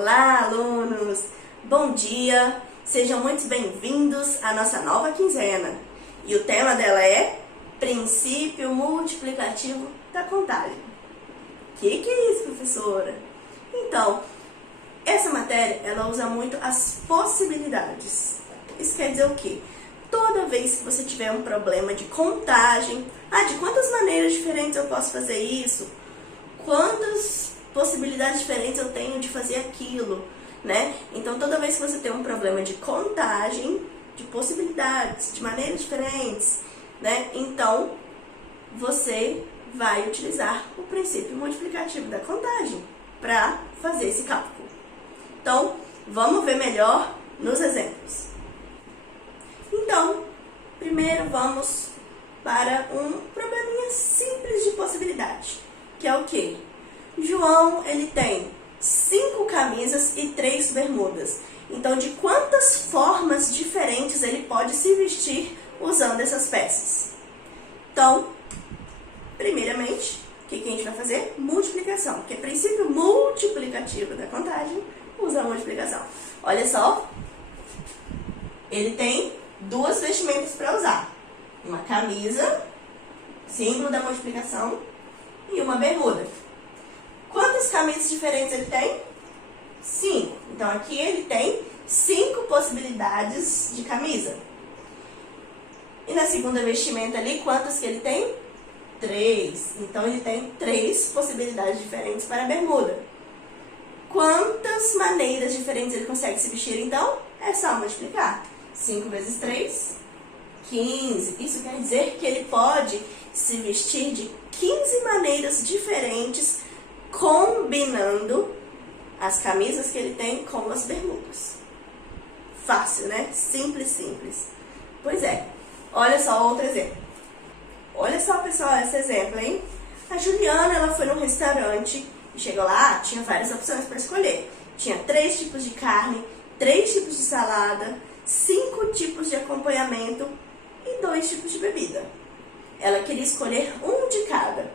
Olá, alunos! Bom dia! Sejam muito bem-vindos à nossa nova quinzena. E o tema dela é Princípio Multiplicativo da Contagem. Que é isso, professora? Então, essa matéria, ela usa muito as possibilidades. Isso quer dizer o quê? Toda vez que você tiver um problema de contagem, de quantas maneiras diferentes eu posso fazer isso? Quantas possibilidades diferentes eu tenho de fazer aquilo, né? Então, toda vez que você tem um problema de contagem, de possibilidades, de maneiras diferentes, né? Então, você vai utilizar o princípio multiplicativo da contagem para fazer esse cálculo. Então, vamos ver melhor nos exemplos. Então, primeiro vamos para um probleminha simples de possibilidade, que é o quê? João, ele tem 5 camisas e 3 bermudas. Então, de quantas formas diferentes ele pode se vestir usando essas peças? Então, primeiramente, o que a gente vai fazer? Multiplicação, porque é princípio multiplicativo da contagem usa a multiplicação. Olha só, ele tem 2 vestimentas para usar. Uma camisa, símbolo da multiplicação, e uma bermuda. Quantas camisas diferentes ele tem? 5. Então, aqui ele tem 5 possibilidades de camisa. E na segunda vestimenta ali, quantas que ele tem? 3. Então, ele tem 3 possibilidades diferentes para a bermuda. Quantas maneiras diferentes ele consegue se vestir, então? É só multiplicar. 5 vezes 3, 15. Isso quer dizer que ele pode se vestir de 15 maneiras diferentes, combinando as camisas que ele tem com as bermudas. Fácil, né? Simples, simples. Pois é. Olha só outro exemplo. Olha só, pessoal, esse exemplo, hein? A Juliana, ela foi num restaurante e chegou lá, tinha várias opções para escolher. Tinha 3 tipos de carne, 3 tipos de salada, 5 tipos de acompanhamento e 2 tipos de bebida. Ela queria escolher um de cada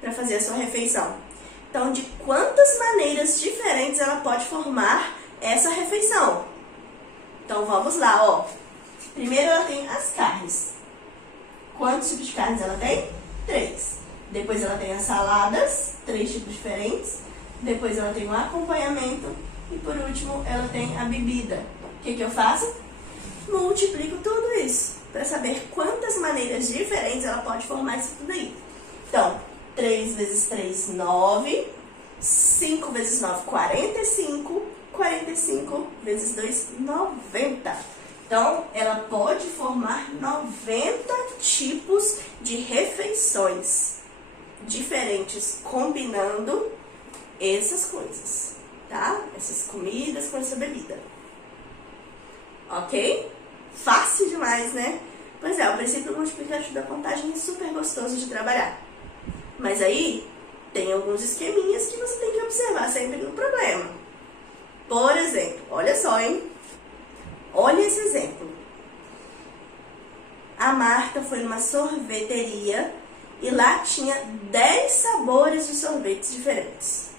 para fazer a sua refeição. Então, de quantas maneiras diferentes ela pode formar essa refeição? Então, vamos lá, ó. Primeiro, ela tem as carnes. Quantos tipos de carnes ela tem? 3. Depois, ela tem as saladas, 3 tipos diferentes. Depois, ela tem o acompanhamento. E, por último, ela tem a bebida. O que eu faço? Multiplico tudo isso para saber quantas maneiras diferentes ela pode formar isso tudo aí. Então, 3 vezes 3, 9. 5 vezes 9, 45. 45 vezes 2, 90. Então, ela pode formar 90 tipos de refeições diferentes, combinando essas coisas, tá? Essas comidas com essa bebida. Ok? Fácil demais, né? Pois é, o princípio multiplicativo da contagem é super gostoso de trabalhar. Mas aí, tem alguns esqueminhas que você tem que observar sempre no problema. Por exemplo, olha só, hein? Olha esse exemplo. A Marta foi numa sorveteria e lá tinha 10 sabores de sorvetes diferentes.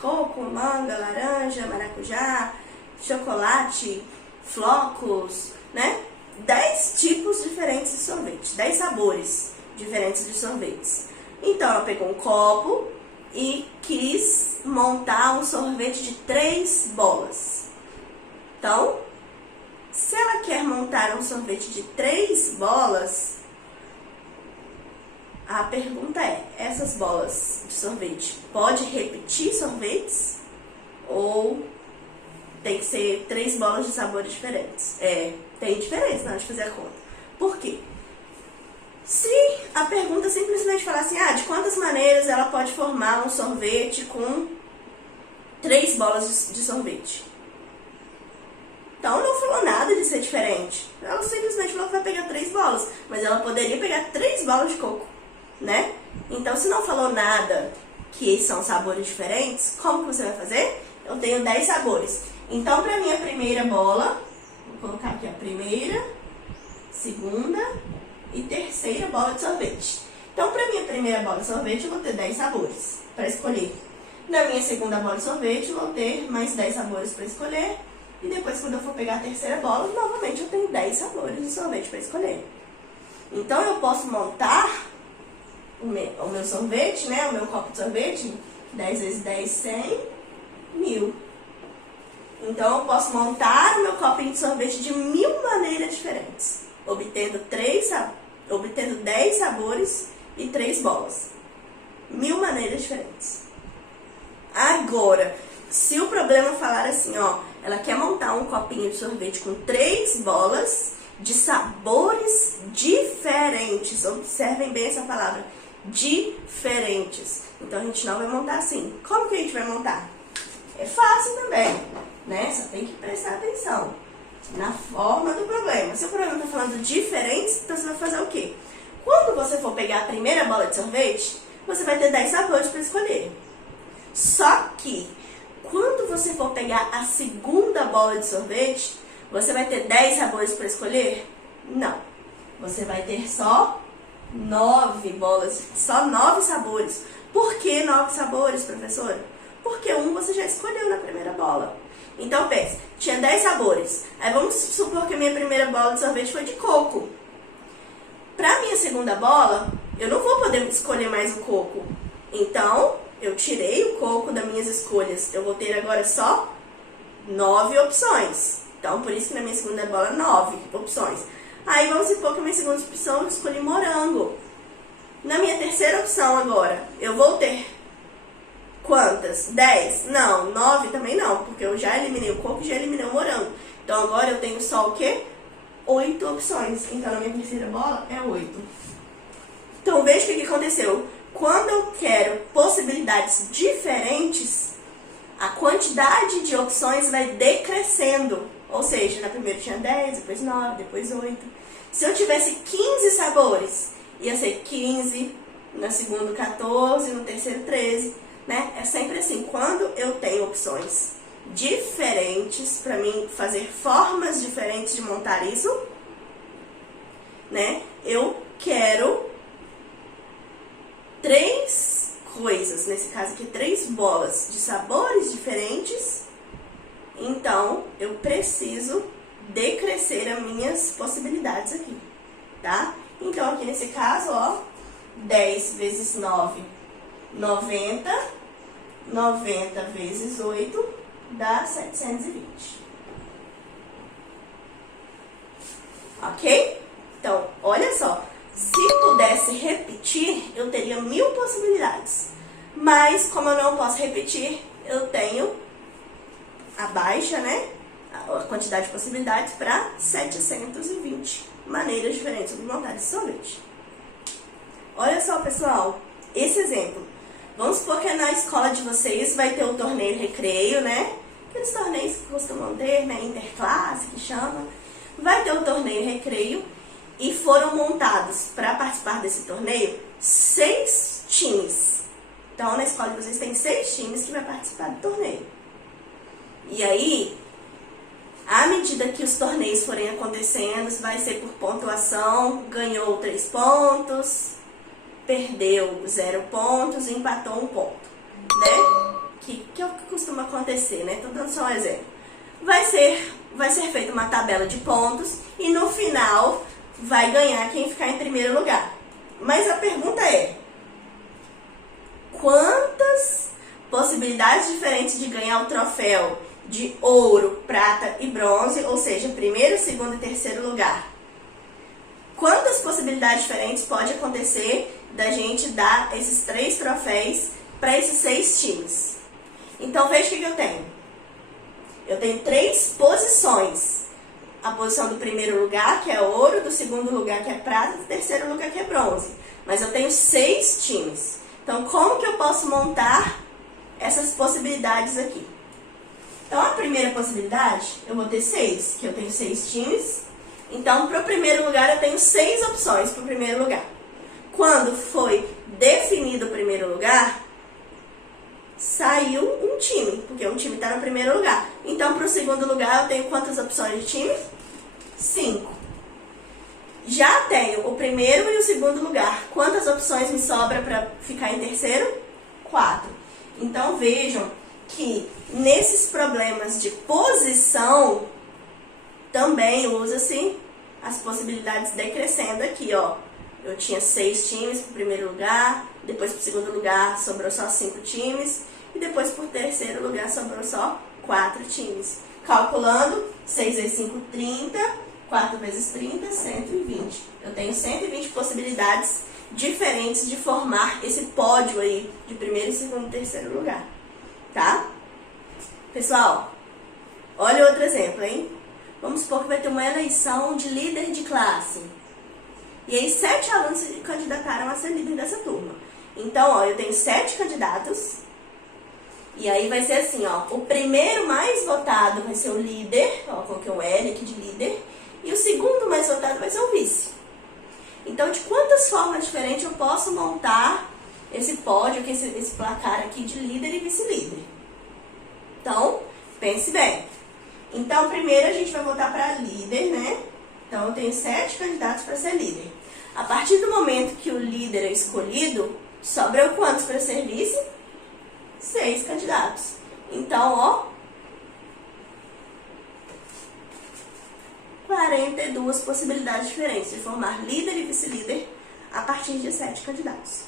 Coco, manga, laranja, maracujá, chocolate, flocos, né? 10 tipos diferentes de sorvete, 10 sabores diferentes de sorvetes. Então, ela pegou um copo e quis montar um sorvete de 3 bolas. Então, se ela quer montar um sorvete de 3 bolas, a pergunta é, essas bolas de sorvete pode repetir sorvetes? Ou tem que ser 3 bolas de sabores diferentes? Tem diferença na hora de fazer a conta. Por quê? Se a pergunta simplesmente falar assim, de quantas maneiras ela pode formar um sorvete com 3 bolas de sorvete? Então, não falou nada de ser diferente. Ela simplesmente falou que vai pegar 3 bolas. Mas ela poderia pegar 3 bolas de coco, né? Então, se não falou nada que são sabores diferentes, como que você vai fazer? Eu tenho 10 sabores. Então, para minha primeira bola, vou colocar aqui a primeira, segunda e terceira bola de sorvete. Então, para minha primeira bola de sorvete, eu vou ter 10 sabores para escolher. Na minha segunda bola de sorvete, vou ter mais 10 sabores para escolher. E depois, quando eu for pegar a terceira bola, novamente eu tenho 10 sabores de sorvete para escolher. Então, eu posso montar o meu sorvete, né? O meu copo de sorvete, 10 vezes 10, 100, 1000. Então, eu posso montar o meu copinho de sorvete de 1000 maneiras diferentes, obtendo 10 sabores e 3 bolas. 1000 maneiras diferentes. Agora, se o problema falar assim, ó, ela quer montar um copinho de sorvete com 3 bolas de sabores diferentes. Observem bem essa palavra, diferentes. Então, a gente não vai montar assim. Como que a gente vai montar? É fácil também, né? Só tem que prestar atenção na forma do problema. Se o problema está falando diferentes, então você vai fazer o quê? Quando você for pegar a primeira bola de sorvete, você vai ter 10 sabores para escolher. Só que, quando você for pegar a segunda bola de sorvete, você vai ter 10 sabores para escolher? Não. Você vai ter só 9 bolas, só 9 sabores. Por que 9 sabores, professora? Porque um você já escolheu na primeira bola. Então, pense, tinha 10 sabores. Aí vamos supor que a minha primeira bola de sorvete foi de coco. Para minha segunda bola, eu não vou poder escolher mais o coco. Então, eu tirei o coco das minhas escolhas. Eu vou ter agora só 9 opções. Então, por isso que na minha segunda bola, 9 opções. Aí, vamos supor que a minha segunda opção eu escolhi morango. Na minha terceira opção agora, eu vou ter quantas? 10? Não, 9 também não, porque eu já eliminei o coco e já eliminei o morango. Então, agora eu tenho só o quê? 8 opções. Então, na minha terceira bola, é 8. Então, veja o que aconteceu. Quando eu quero possibilidades diferentes, a quantidade de opções vai decrescendo. Ou seja, na primeira tinha 10, depois 9, depois 8. Se eu tivesse 15 sabores, ia ser 15, na segunda 14, no terceiro 13, né? É sempre assim, quando eu tenho opções diferentes, para mim fazer formas diferentes de montar isso, né? Eu quero 3 coisas, nesse caso aqui 3 bolas de sabores diferentes, então eu preciso decrescer as minhas possibilidades aqui, tá? Então aqui nesse caso, ó, 10 vezes 9, 90, 90 vezes 8 dá 720. Ok? Então, olha só. Se pudesse repetir, eu teria 1000 possibilidades. Mas, como eu não posso repetir, eu tenho a baixa, né? A quantidade de possibilidades para 720 maneiras diferentes de montar esse sorvete. Olha só, pessoal. Esse exemplo. Vamos supor que na escola de vocês vai ter o torneio recreio, né? Aqueles torneios que costumam ter, né? Interclasse, que chama. Vai ter o torneio recreio. E foram montados, para participar desse torneio, 6 times. Então, na escola de vocês tem 6 times que vai participar do torneio. E aí, à medida que os torneios forem acontecendo, vai ser por pontuação, ganhou 3 pontos, perdeu 0 pontos e empatou 1 ponto. Né? Que é o que costuma acontecer, né? Estou dando só um exemplo. Vai ser feita uma tabela de pontos e no final vai ganhar quem ficar em primeiro lugar. Mas a pergunta é: quantas possibilidades diferentes de ganhar o troféu de ouro, prata e bronze, ou seja, primeiro, segundo e terceiro lugar? Quantas possibilidades diferentes pode acontecer da gente dar esses 3 troféus para esses 6 times? Então, veja o que eu tenho. Eu tenho 3 posições. A posição do primeiro lugar, que é ouro, do segundo lugar, que é prata, do terceiro lugar, que é bronze. Mas eu tenho 6 times. Então, como que eu posso montar essas possibilidades aqui? Então, a primeira possibilidade, eu vou ter 6, que eu tenho 6 times. Então, para o primeiro lugar, eu tenho 6 opções para o primeiro lugar. Quando foi definido o primeiro lugar, saiu um time, porque um time está no primeiro lugar. Então, para o segundo lugar, eu tenho quantas opções de time? 5. Já tenho o primeiro e o segundo lugar. Quantas opções me sobra para ficar em terceiro? 4. Então, vejam que nesses problemas de posição, também usa-se as possibilidades decrescendo aqui, ó. Eu tinha 6 times para o primeiro lugar, depois para o segundo lugar sobrou só 5 times, e depois para o terceiro lugar sobrou só 4 times. Calculando, 6 vezes 5, 30, 4 vezes 30, 120. Eu tenho 120 possibilidades diferentes de formar esse pódio aí de primeiro, segundo e terceiro lugar, tá? Pessoal, olha outro exemplo, hein? Vamos supor que vai ter uma eleição de líder de classe. E aí 7 alunos se candidataram a ser líder dessa turma. Então, ó, eu tenho 7 candidatos. E aí vai ser assim, ó. O primeiro mais votado vai ser o líder. Ó, coloquei um L aqui de líder. E o segundo mais votado vai ser o vice. Então, de quantas formas diferentes eu posso montar esse pódio, esse placar aqui de líder e vice-líder? Então, pense bem. Então, primeiro a gente vai votar para líder, né? Então, eu tenho 7 candidatos para ser líder. A partir do momento que o líder é escolhido, sobram quantos para ser vice? 6 candidatos. Então, ó, 42 possibilidades diferentes de formar líder e vice-líder a partir de 7 candidatos.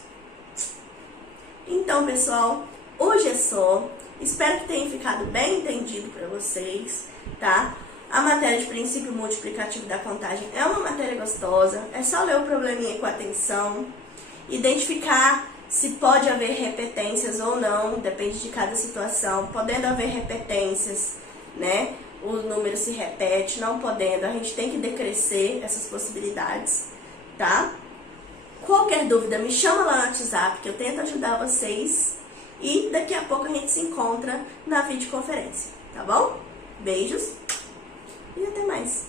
Então, pessoal, hoje é só. Espero que tenha ficado bem entendido para vocês, tá? A matéria de princípio multiplicativo da contagem é uma matéria gostosa. É só ler o probleminha com atenção, identificar se pode haver repetências ou não, depende de cada situação. Podendo haver repetências, né? O número se repete, não podendo, a gente tem que decrescer essas possibilidades, tá? Qualquer dúvida, me chama lá no WhatsApp que eu tento ajudar vocês. E daqui a pouco a gente se encontra na videoconferência, tá bom? Beijos e até mais!